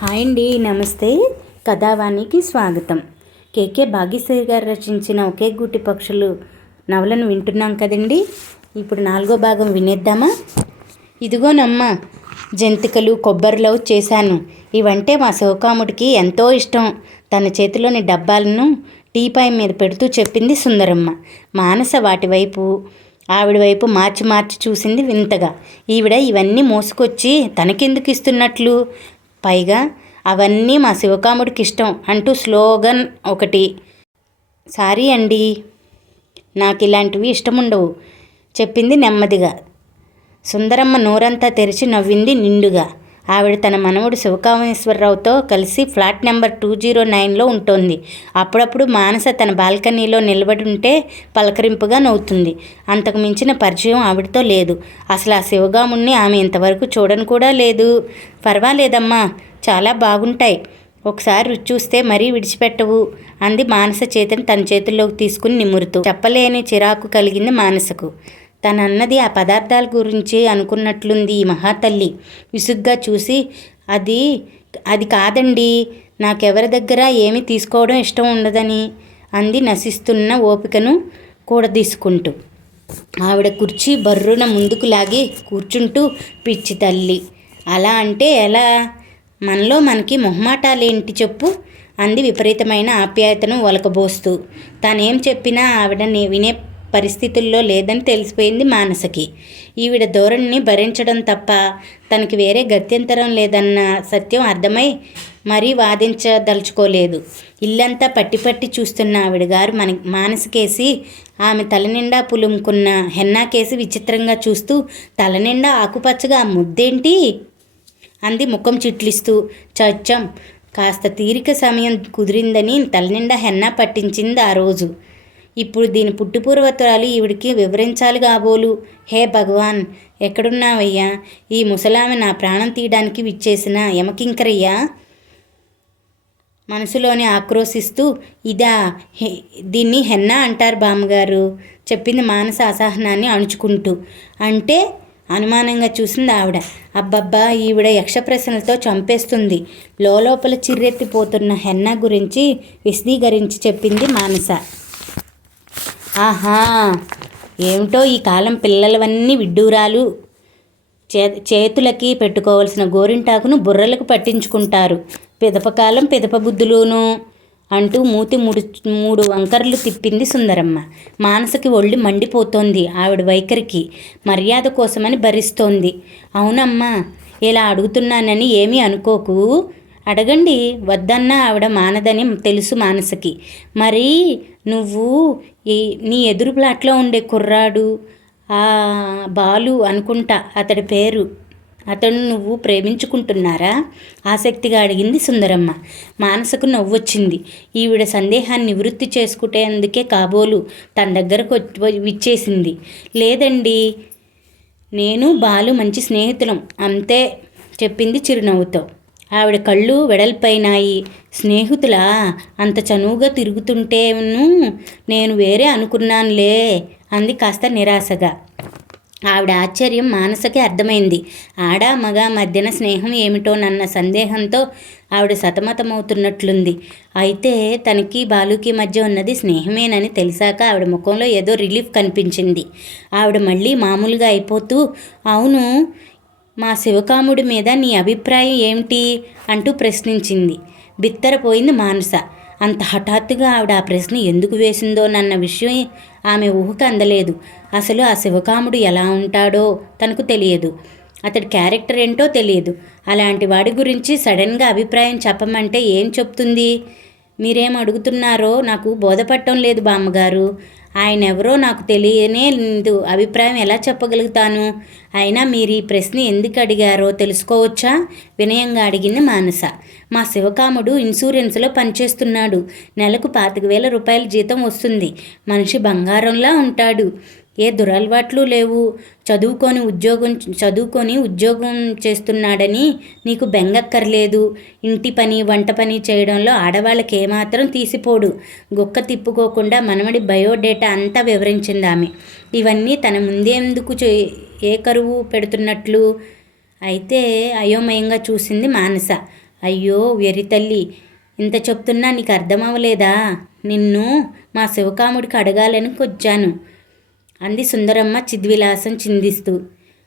Hi అండి, నమస్తే. కథావాణికి స్వాగతం. కేకే భాగ్యశ్రీ గారు రచించిన ఒకే గూటి పక్షులు నవలను వింటున్నాం కదండి. ఇప్పుడు 4వ భాగం వినేద్దామా? ఇదిగోనమ్మా, జంతికలు, కొబ్బరిలవ్ చేశాను. ఇవంటే మా శివకాముడికి ఎంతో ఇష్టం. తన చేతిలోని డబ్బాలను టీపాయ్ మీద పెడుతూ చెప్పింది సుందరమ్మ. మానస ఆవిడ వైపు మార్చి చూసింది వింతగా. ఈవిడ ఇవన్నీ మోసుకొచ్చి తనకెందుకు ఇస్తున్నట్లు? పైగా అవన్నీ మా శివకాముడికి ఇష్టం అంటూ స్లోగన్ ఒకటి. సారీ అండి, నాకు ఇలాంటివి ఇష్టముండవు చెప్పింది నెమ్మదిగా. సుందరమ్మ నోరంతా తెరిచి నవ్వింది నిండుగా. ఆవిడ తన మనవడు శివకామేశ్వరరావుతో కలిసి ఫ్లాట్ నెంబర్ 209లో ఉంటోంది. అప్పుడప్పుడు మానస తన బాల్కనీలో నిలబడి ఉంటే పలకరింపుగా నవ్వుతుంది. అంతకు మించిన పరిచయం ఆవిడతో లేదు. అసలు ఆ శివగాముణ్ణి ఆమె ఇంతవరకు చూడను కూడా లేదు. పర్వాలేదమ్మా, చాలా బాగుంటాయి. ఒకసారి రుచి చూస్తే మరీ విడిచిపెట్టవు అంది మానస చేతిని తన చేతుల్లోకి తీసుకుని నిమురుతూ. చెప్పలేని చిరాకు కలిగింది మానసకు. తనన్నది ఆ పదార్థాల గురించి అనుకున్నట్లుంది ఈ మహాతల్లి. విసుగ్గా చూసి, అది కాదండి, నాకెవరి దగ్గర ఏమీ తీసుకోవడం ఇష్టం ఉండదని అంది నశిస్తున్న ఓపికను కూడదీసుకుంటూ. ఆవిడ కుర్చీ బర్రున ముందుకు లాగి కూర్చుంటూ, పిచ్చి తల్లి, అలా అంటే ఎలా? మనలో మనకి మొహమాటాలేంటి చెప్పు అంది విపరీతమైన ఆప్యాయతను ఒలకబోస్తూ. తానేం చెప్పినా ఆవిడ వినే పరిస్థితుల్లో లేదని తెలిసిపోయింది మానసకి. ఈవిడ ధోరణిని భరించడం తప్ప తనకి వేరే గత్యంతరం లేదన్న సత్యం అర్థమై మరీ వాదించదలుచుకోలేదు. ఇల్లంతా పట్టి చూస్తున్న ఆవిడ గారు మానసకేసి, ఆమె తలనిండా పులుముకున్న హెన్నాకేసి విచిత్రంగా చూస్తూ, తలనిండా ఆకుపచ్చగా ముద్దేంటి అంది ముఖం చిట్లిస్తూ. చచ్చం, కాస్త తీరిక సమయం కుదిరిందని తలనిండా హెన్నా పట్టించింది ఆ రోజు. ఇప్పుడు దీని పుట్టుపూర్వత్రాలు ఈవిడికి వివరించాలి కాబోలు. హే భగవాన్, ఎక్కడున్నావయ్యా? ఈ ముసలామె నా ప్రాణం తీయడానికి విచ్చేసిన యమకింకరయ్యా మనసులోని ఆక్రోశిస్తూ. దీన్ని హెన్నా అంటారు బామ్మగారు చెప్పింది మానస అసహనాన్ని అణుచుకుంటూ. అంటే అనుమానంగా చూసింది ఆవిడ. అబ్బబ్బా, ఈవిడ యక్ష ప్రశ్నలతో చంపేస్తుంది. లోపల చిర్రెత్తిపోతున్న హెన్నా గురించి విశదీకరించి చెప్పింది మానస. ఆహా, ఏమిటో ఈ కాలం పిల్లలవన్నీ విడ్డూరాలు. చేతులకి పెట్టుకోవలసిన గోరింటాకును బుర్రలకు పట్టించుకుంటారు. పిదపకాలం పిదప బుద్ధులును అంటూ మూతి మూడు వంకర్లు తిప్పింది సుందరమ్మ. మానసకి ఒళ్ళు మండిపోతోంది ఆవిడ వైఖరికి. మర్యాద కోసమని భరిస్తోంది. అవునమ్మా, ఇలా అడుగుతున్నానని ఏమీ అనుకోకు, అడగండి వద్దన్నా ఆవిడ మానదని తెలుసు మానసకి. మరి నువ్వు నీ ఎదురు ప్లాట్లో ఉండే కుర్రాడు, బాలు అనుకుంటా అతడి పేరు, అతను నువ్వు ప్రేమించుకుంటున్నారా? ఆసక్తిగా అడిగింది సుందరమ్మ. మానసకు నవ్వొచ్చింది. ఈవిడ సందేహాన్ని నివృత్తి చేసుకునేందుకే కాబోలు తన దగ్గరకు విచ్చేసింది. లేదండి, నేను బాలు మంచి స్నేహితులం అంతే చెప్పింది చిరునవ్వుతో. ఆవిడ కళ్ళు వెడల్పైనాయి. స్నేహితులా? అంత చనువుగా తిరుగుతుంటేను నేను వేరే అనుకున్నానులే అంది కాస్త నిరాశగా. ఆవిడ ఆశ్చర్యం మానసకి అర్థమైంది. ఆడా మగ మధ్యన స్నేహం ఏమిటోనన్న సందేహంతో ఆవిడ సతమతమవుతున్నట్లుంది. అయితే తనకి బాలుకి మధ్య ఉన్నది స్నేహమేనని తెలిసాక ఆవిడ ముఖంలో ఏదో రిలీఫ్ కనిపించింది. ఆవిడ మళ్ళీ మామూలుగా అయిపోతూ, అవును, మా శివకాముడి మీద నీ అభిప్రాయం ఏమిటి అంటూ ప్రశ్నించింది. బిత్తరపోయింది మానస. అంత హఠాత్తుగా ఆవిడ ఆ ప్రశ్న ఎందుకు వేసిందోనన్న విషయం ఆమె ఊహకు అందలేదు. అసలు ఆ శివకాముడు ఎలా ఉంటాడో తనకు తెలియదు. అతడి క్యారెక్టర్ ఏంటో తెలియదు. అలాంటి వాడి గురించి సడన్గా అభిప్రాయం చెప్పమంటే ఏం చెప్తుంది? మీరేం అడుగుతున్నారో నాకు బోధపడటం లేదు బామ్మగారు. ఆయన ఎవరో నాకు తెలియనే లేదు. అభిప్రాయం ఎలా చెప్పగలుగుతాను? అయినా మీరు ఈ ప్రశ్న ఎందుకు అడిగారో తెలుసుకోవచ్చా? వినయంగా అడిగింది మానస. మా శివకాముడు ఇన్సూరెన్స్లో పనిచేస్తున్నాడు. నెలకు 25,000 రూపాయల జీతం వస్తుంది. మనిషి బంగారంలా ఉంటాడు. ఏ దురలవాట్లు లేవు. చదువుకొని ఉద్యోగం చేస్తున్నాడని నీకు బెంగక్కర్లేదు. ఇంటి పని వంట పని చేయడంలో ఆడవాళ్ళకి ఏమాత్రం తీసిపోడు. గుక్క తిప్పుకోకుండా మనవడి బయోడేటా అంతా వివరించింది ఆమె. ఇవన్నీ తన ముందేందుకు ఏ కరువు పెడుతున్నట్లు? అయితే అయోమయంగా చూసింది మానస. అయ్యో వెర్రి తల్లి, ఇంత చెప్తున్నా నీకు అర్థమవలేదా? నిన్ను మా శివకాముడికి అడగాలని వచ్చాను అంది సుందరమ్మ చిద్విలాసం చిందిస్తూ.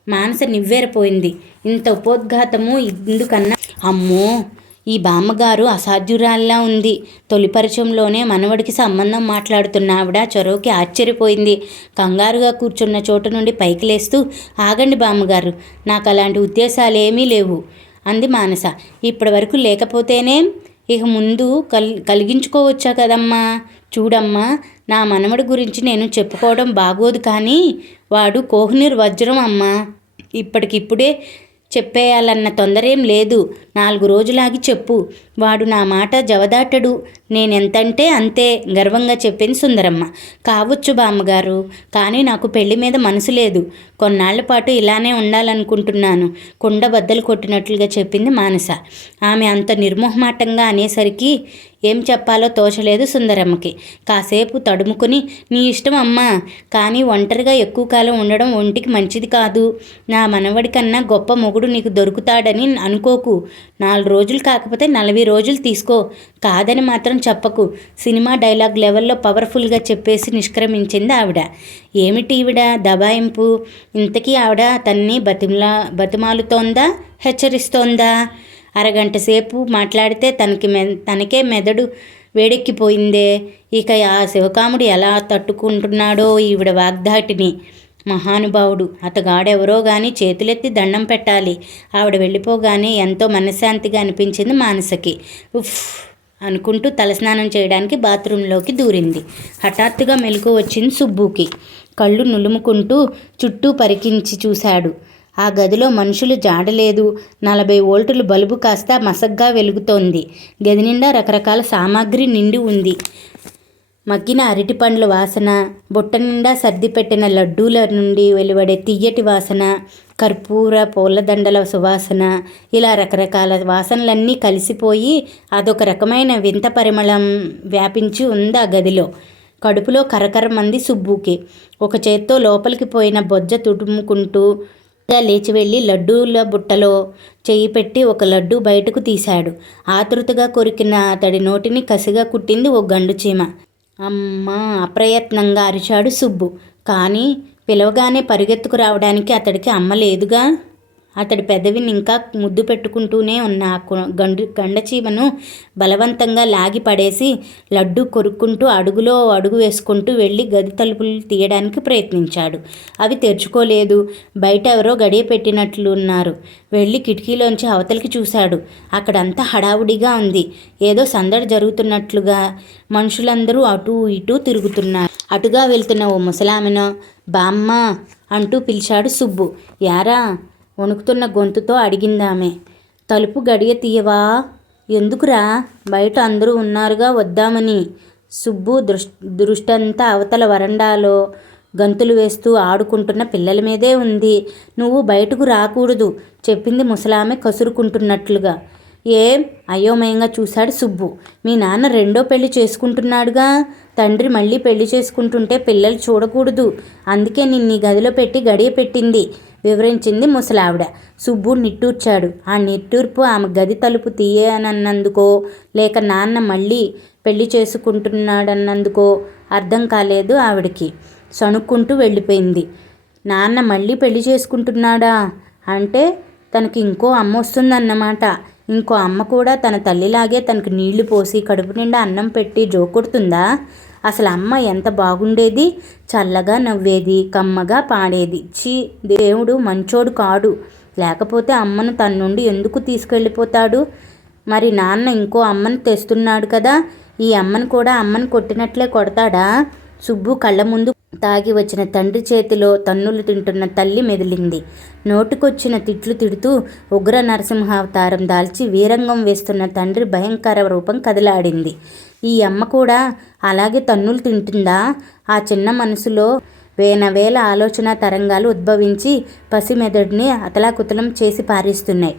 మానస నివ్వెరపోయింది. ఇంత ఉపోద్ఘాతము ఇందుకన్నా. అమ్మో, ఈ బామ్మగారు అసాధ్యురాల్లా ఉంది. తొలి పరిచయంలోనే మనవడికి సంబంధం మాట్లాడుతున్న ఆవిడ చొరవకి ఆశ్చర్యపోయింది. కంగారుగా కూర్చున్న చోటు నుండి పైకి లేస్తూ, ఆగండి బామ్మగారు, నాకు అలాంటి ఉద్దేశాలేమీ లేవు అంది మానస. ఇప్పటి వరకు లేకపోతేనేం, ఇక ముందు కలిగించుకోవచ్చా కదమ్మా? చూడమ్మా, నా మనవడి గురించి నేను చెప్పుకోవడం బాగోదు, కానీ వాడు కోహినూర్ వజ్రం అమ్మా. ఇప్పటికిప్పుడే చెప్పేయాలన్న తొందరేం లేదు. 4 రోజులాగి చెప్పు. వాడు నా మాట జవదాటడు. నేనెంతంటే అంతే గర్వంగా చెప్పింది సుందరమ్మ. కావచ్చు బామ్మగారు, కానీ నాకు పెళ్లి మీద మనసు లేదు. కొన్నాళ్ల పాటు ఇలానే ఉండాలనుకుంటున్నాను కుండ బద్దలు కొట్టినట్లుగా చెప్పింది మానస. ఆమె అంత నిర్మోహమాటంగా అనేసరికి ఏం చెప్పాలో తోచలేదు సుందరమ్మకి. కాసేపు తడుముకుని, నీ ఇష్టం అమ్మా, కానీ ఒంటరిగా ఎక్కువ కాలం ఉండడం ఒంటికి మంచిది కాదు. నా మనవడి కన్నా గొప్ప మొగుడు నీకు దొరుకుతాడని అనుకోకు. 4 రోజులు కాకపోతే 40 రోజులు తీసుకో. కాదని మాత్రం చెప్పకు. సినిమా డైలాగ్ లెవెల్లో పవర్ఫుల్గా చెప్పేసి నిష్క్రమించింది ఆవిడ. ఏమిటి ఈవిడ దబాయింపు? ఇంతకీ ఆవిడ తన్ని బతిమాలుతోందా, హెచ్చరిస్తోందా? అరగంట సేపు మాట్లాడితే తనకే మెదడు వేడెక్కిపోయిందే. ఇక ఆ శివకాముడు ఎలా తట్టుకుంటున్నాడో ఈవిడ వాగ్దాటిని. మహానుభావుడు, అతగాడెవరో గాని చేతులెత్తి దండం పెట్టాలి. ఆవిడ వెళ్ళిపోగానే ఎంతో మనశ్శాంతిగా అనిపించింది మానసకి. ఉఫ్ అనుకుంటూ తలస్నానం చేయడానికి బాత్రూంలోకి దూరింది. హఠాత్తుగా మెలకు వచ్చింది సుబ్బుకి. కళ్ళు నులుముకుంటూ చుట్టూ పరికించి చూశాడు. ఆ గదిలో మనుషులు జాడలేదు. 40 వోల్టుల బల్బు కాస్త మసగ్గా వెలుగుతోంది. గది నిండా రకరకాల సామాగ్రి నిండి ఉంది. మగ్గిన అరటిపండ్ల వాసన, బుట్ట నిండా సర్దిపెట్టిన లడ్డూల నుండి వెలువడే తియ్యటి వాసన, కర్పూర పూలదండల సువాసన, ఇలా రకరకాల వాసనలన్నీ కలిసిపోయి అదొక రకమైన వింత పరిమళం వ్యాపించి ఉంది ఆ గదిలో. కడుపులో కరకరమంది సుబ్బుకి. ఒక చేత్తో లోపలికి పోయిన బొజ్జ తుడుముకుంటూ లేచి వెళ్ళి లడ్డూల బుట్టలో చెయ్యి పెట్టి ఒక లడ్డూ బయటకు తీశాడు. ఆతృతగా కొరికిన అతడి నోటిని కసిగా కుట్టింది ఓ గండు చీమ. అమ్మా, అప్రయత్నంగా అరిచాడు సుబ్బు. కానీ పిలవగానే పరిగెత్తుకు రావడానికి అతడికి అమ్మ లేదుగా. అతడి పెదవిని ఇంకా ముద్దు పెట్టుకుంటూనే ఉన్న ఆ గండచీమను బలవంతంగా లాగి పడేసి లడ్డు కొరుక్కుంటూ అడుగులో అడుగు వేసుకుంటూ వెళ్ళి గది తలుపులు తీయడానికి ప్రయత్నించాడు. అవి తెరుచుకోలేదు. బయట ఎవరో గడియ పెట్టినట్లున్నారు. వెళ్ళి కిటికీలోంచి అవతలికి చూశాడు. అక్కడంతా హడావుడిగా ఉంది. ఏదో సందడి జరుగుతున్నట్లుగా. మనుషులందరూ అటూ ఇటూ తిరుగుతున్నారు. అటుగా వెళ్తున్న ఓ ముసలామెనో బామ్మ అంటూ పిలిచాడు సుబ్బు. యారా వణుకుతున్న గొంతుతో అడిగిందామె. తలుపు గడియ తీయవా? ఎందుకురా? బయట అందరూ ఉన్నారుగా, వద్దామని. సుబ్బు దృష్టంతా అవతల వరండాలో గంతులు వేస్తూ ఆడుకుంటున్న పిల్లల మీదే ఉంది. నువ్వు బయటకు రాకూడదు చెప్పింది ముసలామె కసురుకుంటున్నట్లుగా. ఏం? అయోమయంగా చూశాడు సుబ్బు. మీ నాన్న 2వ పెళ్లి చేసుకుంటున్నాడుగా. తండ్రి మళ్ళీ పెళ్లి చేసుకుంటుంటే పిల్లలు చూడకూడదు. అందుకే నిన్ను ఈ గదిలో పెట్టి గడియ పెట్టింది వివరించింది ముసలావిడ. సుబ్బు నిట్టూర్చాడు. ఆ నిట్టూర్పు ఆమె గది తలుపు తీయనన్నందుకో లేక నాన్న మళ్ళీ పెళ్లి చేసుకుంటున్నాడన్నందుకో అర్థం కాలేదు ఆవిడకి. సణుక్కుంటూ వెళ్ళిపోయింది. నాన్న మళ్ళీ పెళ్లి చేసుకుంటున్నాడా అంటే తనకి ఇంకో అమ్మ వస్తుందన్నమాట. ఇంకో అమ్మ కూడా తన తల్లిలాగే తనకు నీళ్లు పోసి కడుపు నిండా అన్నం పెట్టి జోకొడుతుందా? అసలు అమ్మ ఎంత బాగుండేది. చల్లగా నవ్వేది, కమ్మగా పాడేది. ఛీ, దేవుడు మంచోడు కాడు. లేకపోతే అమ్మను తన నుండి ఎందుకు తీసుకెళ్ళిపోతాడు? మరి నాన్న ఇంకో అమ్మను తెస్తున్నాడు కదా. ఈ అమ్మను కూడా అమ్మను కొట్టినట్లే కొడతాడా? సుబ్బు కళ్ళ ముందు తాగి వచ్చిన తండ్రి చేతిలో తన్నులు తింటున్న తల్లి మెదిలింది. నోటికొచ్చిన తిట్లు తిడుతూ ఉగ్ర నరసింహావతారం దాల్చి వీరంగం వేస్తున్న తండ్రి భయంకర రూపం కదిలాడింది. ఈ అమ్మ కూడా అలాగే తన్నులు తింటుందా? ఆ చిన్న మనసులో వేల ఆలోచన తరంగాలు ఉద్భవించి పసిమెదడిని అతలాకుతలం చేసి పారేస్తున్నాయి.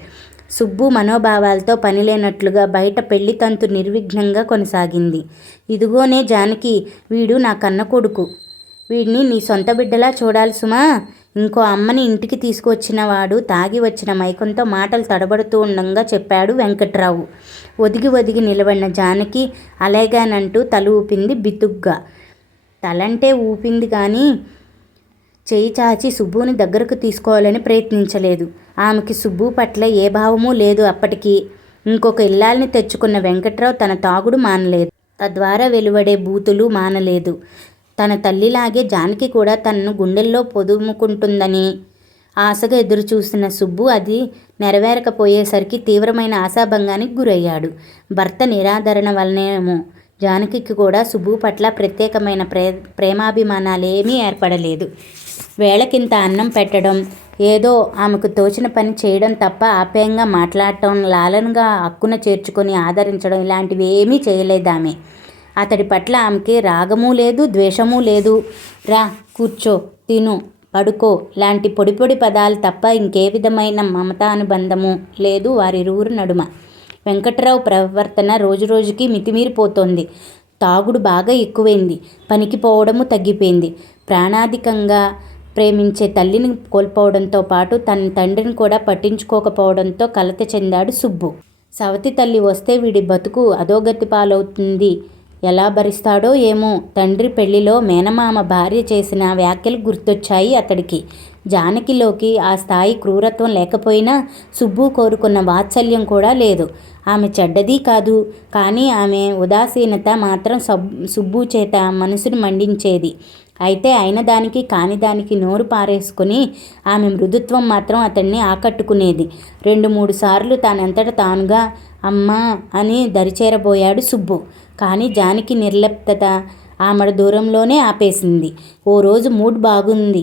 సుబ్బు మనోభావాలతో పనిలేనట్లుగా బయట పెళ్లి తంతు నిర్విఘ్నంగా కొనసాగింది. ఇదిగోనే జానకి, వీడు నా కన్న కొడుకు. వీడిని నీ సొంత బిడ్డలా చూడాలి సుమా. ఇంకో అమ్మని ఇంటికి తీసుకువచ్చిన వాడు తాగి వచ్చిన మైకంతో మాటలు తడబడుతూ ఉండగా చెప్పాడు వెంకట్రావు. ఒదిగి ఒదిగి నిలబడిన జానకి అలాగానంటూ తల ఊపింది బితుగ్గా. తలంటే ఊపింది కానీ చేయి చాచి సుబ్బుని దగ్గరకు తీసుకోవాలని ప్రయత్నించలేదు. ఆమెకి సుబ్బు పట్ల ఏ భావమూ లేదు అప్పటికి. ఇంకొక ఇల్లాల్ని తెచ్చుకున్న వెంకట్రావు తన తాగుడు మానలేదు. తద్వారా వెలువడే బూతులు మానలేదు. తన తల్లిలాగే జానకి కూడా తనను గుండెల్లో పొదుముకుంటుందని ఆశగా ఎదురుచూసిన సుబ్బు అది నెరవేరకపోయేసరికి తీవ్రమైన ఆశాభంగానికి గురయ్యాడు. భర్త నిరాదరణ వలనేమో జానకికి కూడా సుబ్బు పట్ల ప్రత్యేకమైన ప్రేమాభిమానాలేమీ ఏర్పడలేదు. వేళకింత అన్నం పెట్టడం, ఏదో ఆమెకు తోచిన పని చేయడం తప్ప ఆప్యాయంగా మాట్లాడటం, లాలనగా హక్కున చేర్చుకొని ఆదరించడం ఇలాంటివి ఏమీ చేయలేదామె. అతడి పట్ల ఆమెకి రాగమూ లేదు, ద్వేషమూ లేదు. రా, కూర్చో, తిను, పడుకో లాంటి పొడి పొడి పదాలు తప్ప ఇంకే విధమైన మమతానుబంధము లేదు వారిరువురు నడుమ. వెంకట్రావు ప్రవర్తన రోజురోజుకి మితిమీరిపోతోంది. తాగుడు బాగా ఎక్కువైంది. పనికి పోవడము తగ్గిపోయింది. ప్రాణాధికంగా ప్రేమించే తల్లిని కోల్పోవడంతో పాటు తన తండ్రిని కూడా పట్టించుకోకపోవడంతో కలత చెందాడు సుబ్బు. సవతి తల్లి వస్తే వీడి బతుకు అధోగతి పాలవుతుంది. ఎలా భరిస్తాడో ఏమో. తండ్రి పెళ్లిలో మేనమామ భార్య చేసిన వ్యాఖ్యలు గుర్తొచ్చాయి అతడికి. జానకిలోకి ఆ స్థాయి క్రూరత్వం లేకపోయినా సుబ్బు కోరుకున్న వాత్సల్యం కూడా లేదు. ఆమె చెడ్డది కాదు, కానీ ఆమె ఉదాసీనత మాత్రం సుబ్బు చేత మనసును మండించేది. అయితే అయిన దానికి కాని దానికి నోరు పారేసుకుని ఆమె మృదుత్వం మాత్రం అతన్ని ఆకట్టుకునేది. 2-3 సార్లు తానంతట తానుగా అమ్మా అని దరిచేరబోయాడు సుబ్బు. కానీ జానకి నిర్లిప్తత ఆమెడ దూరంలోనే ఆపేసింది. ఓ రోజు మూడ్ బాగుంది.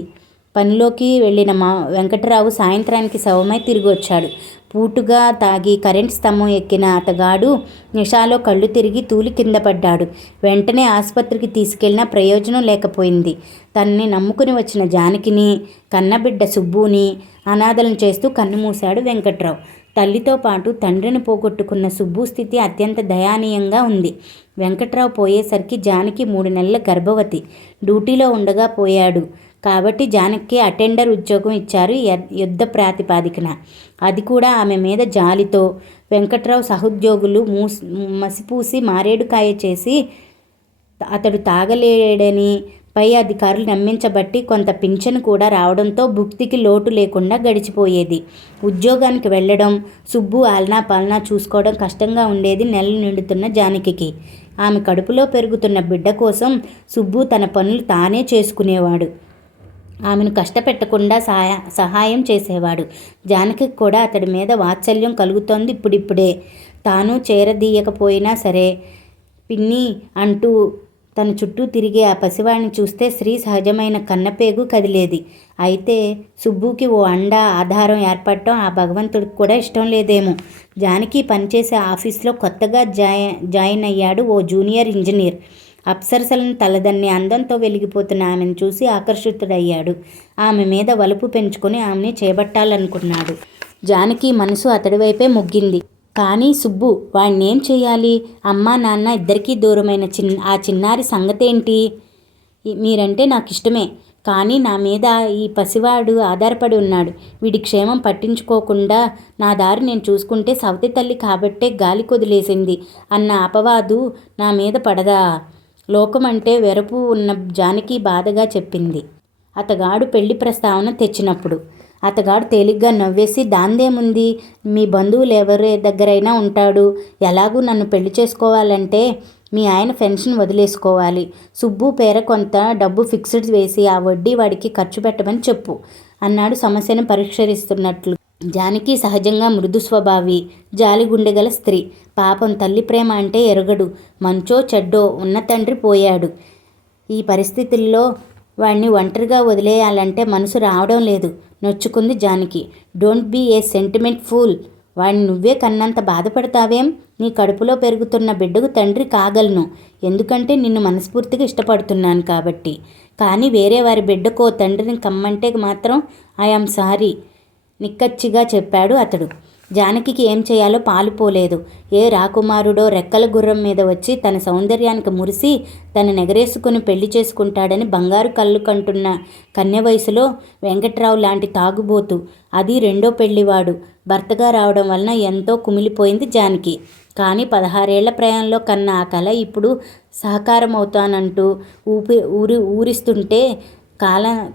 పనిలోకి వెళ్ళిన వెంకట్రావు సాయంత్రానికి శవమై తిరిగి వచ్చాడు. పూటుగా తాగి కరెంట్ స్తంభం ఎక్కిన అతగాడు నిషాలో కళ్ళు తిరిగి తూలి కింద పడ్డాడు. వెంటనే ఆసుపత్రికి తీసుకెళ్లినా ప్రయోజనం లేకపోయింది. తనని నమ్ముకుని వచ్చిన జానకిని, కన్నబిడ్డ సుబ్బుని అనాథలను చేస్తూ కన్నుమూశాడు వెంకట్రావు. తల్లితో పాటు తండ్రిని పోగొట్టుకున్న సుబ్బు స్థితి అత్యంత దయానీయంగా ఉంది. వెంకట్రావు పోయేసరికి జానకి 3 నెలల గర్భవతి. డ్యూటీలో ఉండగా పోయాడు కాబట్టి జానకి అటెండర్ ఉద్యోగం ఇచ్చారు యుద్ధ ప్రాతిపాదికన. అది కూడా ఆమె మీద జాలితో. వెంకట్రావు సహోద్యోగులు మసిపూసి మారేడుకాయ చేసి అతడు తాగలేడని పై అధికారులు నమ్మించబట్టి కొంత పింఛను కూడా రావడంతో భుక్తికి లోటు లేకుండా గడిచిపోయేది. ఉద్యోగానికి వెళ్ళడం, సుబ్బు ఆలనా పాలనా చూసుకోవడం కష్టంగా ఉండేది నెలలు నిండుతున్న జానకికి. ఆమె కడుపులో పెరుగుతున్న బిడ్డ కోసం సుబ్బు తన పనులు తానే చేసుకునేవాడు. ఆమెను కష్టపెట్టకుండా సహాయం చేసేవాడు. జానకి కూడా అతడి మీద వాత్సల్యం కలుగుతోంది ఇప్పుడిప్పుడే. తాను చేరదీయకపోయినా సరే పిన్ని అంటూ తన చుట్టూ తిరిగే ఆ పసివాడిని చూస్తే స్త్రీ సహజమైన కన్నపేగు కదిలేది. అయితే సుబ్బుకి ఓ అండా ఆధారం ఏర్పడటం ఆ భగవంతుడికి కూడా ఇష్టం లేదేమో. జానకి పనిచేసే ఆఫీస్లో కొత్తగా జాయిన్ అయ్యాడు ఓ జూనియర్ ఇంజనీర్. అప్సరసలను తలదన్ని అందంతో వెలిగిపోతున్న ఆమెను చూసి ఆకర్షితుడయ్యాడు. ఆమె మీద వలుపు పెంచుకొని ఆమెని చేపట్టాలనుకున్నాడు. జానకి మనసు అతడి వైపే మొగ్గింది. కానీ సుబ్బు వాడినేం చేయాలి? అమ్మా నాన్న ఇద్దరికీ దూరమైన ఆ చిన్నారి సంగతేంటి? మీరంటే నాకు ఇష్టమే, కానీ నా మీద ఈ పసివాడు ఆధారపడి ఉన్నాడు. వీడి క్షేమం పట్టించుకోకుండా నా దారి నేను చూసుకుంటే సవతి తల్లి కాబట్టే గాలి కొదిలేసింది అన్న అపవాదు నా మీద పడదా? లోకమంటే వెరపు ఉన్న జానకి బాధగా చెప్పింది. అతగాడు పెళ్లి ప్రస్తావన తెచ్చినప్పుడు అతగాడు తేలిగ్గా నవ్వేసి, దాందేముంది, మీ బంధువులు ఎవరి దగ్గరైనా ఉంటాడు. ఎలాగూ నన్ను పెళ్లి చేసుకోవాలంటే మీ ఆయన పెన్షన్ వదిలేసుకోవాలి. సుబ్బు పేర కొంత డబ్బు ఫిక్స్డ్ వేసి ఆ వడ్డీ వాడికి ఖర్చు పెట్టమని చెప్పు అన్నాడు సమస్యను పరిష్కరిస్తున్నట్లు. జానకి సహజంగా మృదు స్వభావి, జాలిగుండెగల స్త్రీ. పాపం తల్లి ప్రేమ అంటే ఎరగడు. మంచో చెడ్డో ఉన్న తండ్రి పోయాడు. ఈ పరిస్థితుల్లో వాడిని ఒంటరిగా వదిలేయాలంటే మనసు రావడం లేదు. నొచ్చుకుంది Janaki. Don't be a sentiment fool. వాడిని నువ్వే కన్నంత బాధపడతావేం? నీ కడుపులో పెరుగుతున్న బిడ్డకు తండ్రి కాగలను, ఎందుకంటే నిన్ను మనస్ఫూర్తిగా ఇష్టపడుతున్నాను కాబట్టి. కానీ వేరే వారి బిడ్డకో తండ్రిని కమ్మంటే మాత్రం ఐఆమ్ సారీ నిక్కచ్చిగా చెప్పాడు అతడు. జానకికి ఏం చేయాలో పాలుపోలేదు. ఏ రాకుమారుడో రెక్కల గుర్రం మీద వచ్చి తన సౌందర్యానికి మురిసి తను నెగరేసుకుని పెళ్లి చేసుకుంటాడని బంగారు కళ్ళు కంటున్న కన్య వయసులో వెంకట్రావు లాంటి తాగుబోతు, అది రెండో పెళ్లివాడు భర్తగా రావడం వలన ఎంతో కుమిలిపోయింది జానకి. కానీ 16 ఏళ్ల ప్రయాణంలో కన్న ఆ కళ ఇప్పుడు సాకారం అవుతానంటూ ఊరిస్తుంటే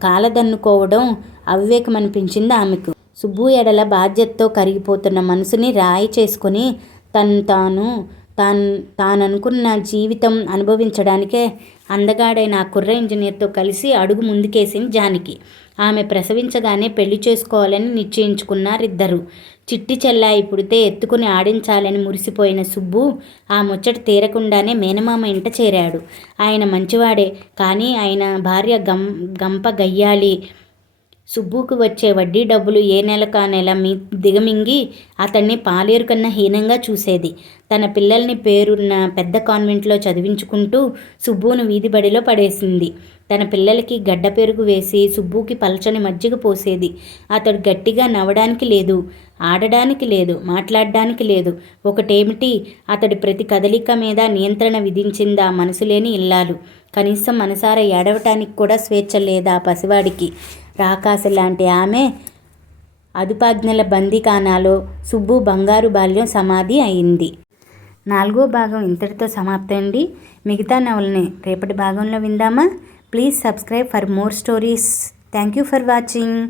కాలదన్నుకోవడం అవివేకమనిపించింది ఆమెకు. సుబ్బు ఎడల బాధ్యతతో కరిగిపోతున్న మనసుని రాయి చేసుకుని తాననుకున్న జీవితం అనుభవించడానికే అందగాడైన ఆ కుర్ర ఇంజనీర్తో కలిసి అడుగు ముందుకేసింది జానకి. ఆమె ప్రసవించగానే పెళ్లి చేసుకోవాలని నిశ్చయించుకున్నారిద్దరు. చిట్టి చెల్లాయి పుడితే ఎత్తుకుని ఆడించాలని మురిసిపోయిన సుబ్బు ఆ ముచ్చట తీరకుండానే మేనమామ ఇంట చేరాడు. ఆయన మంచివాడే, కానీ ఆయన భార్య గంప గయ్యాళి. సుబ్బుకు వచ్చే వడ్డీ డబ్బులు ఏ నెలకా నెల దిగమింగి అతన్ని పాలేరు కన్నా హీనంగా చూసేది. తన పిల్లల్ని పేరున్న పెద్ద కాన్వెంట్లో చదివించుకుంటూ సుబ్బును వీధిబడిలో పడేసింది. తన పిల్లలకి గడ్డ పెరుగు వేసి సుబ్బుకి పలచని మజ్జిగ పోసేది. అతడు గట్టిగా నవ్వడానికి లేదు, ఆడడానికి లేదు, మాట్లాడడానికి లేదు. ఒకటేమిటి, అతడి ప్రతి కదలిక మీద నియంత్రణ విధించిందా మనసులేని ఇల్లాలు. కనీసం మనసారా ఏడవటానికి కూడా స్వేచ్ఛ లేదా పసివాడికి. రాకాసి లాంటి ఆమె అదుపాజ్ఞల బందీఖానాలో సుబ్బు బంగారు బాల్యం సమాధి అయింది. 4వ భాగం ఇంతటితో సమాప్తం అండి. మిగతా నవలని రేపటి భాగంలో విందామా? Please subscribe for more stories. Thank you for watching.